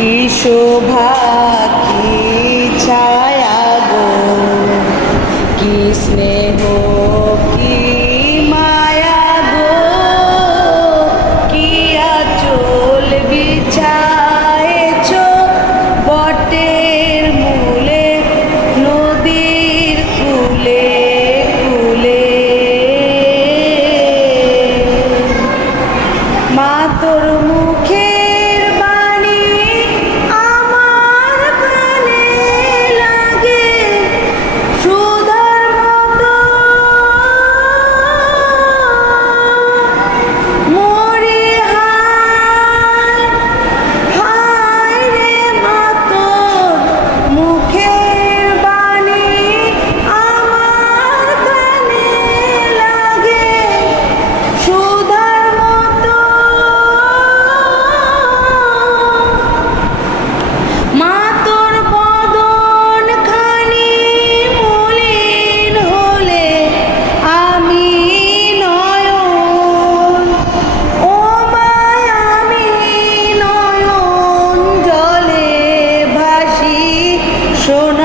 কি শোভা কি ছা yo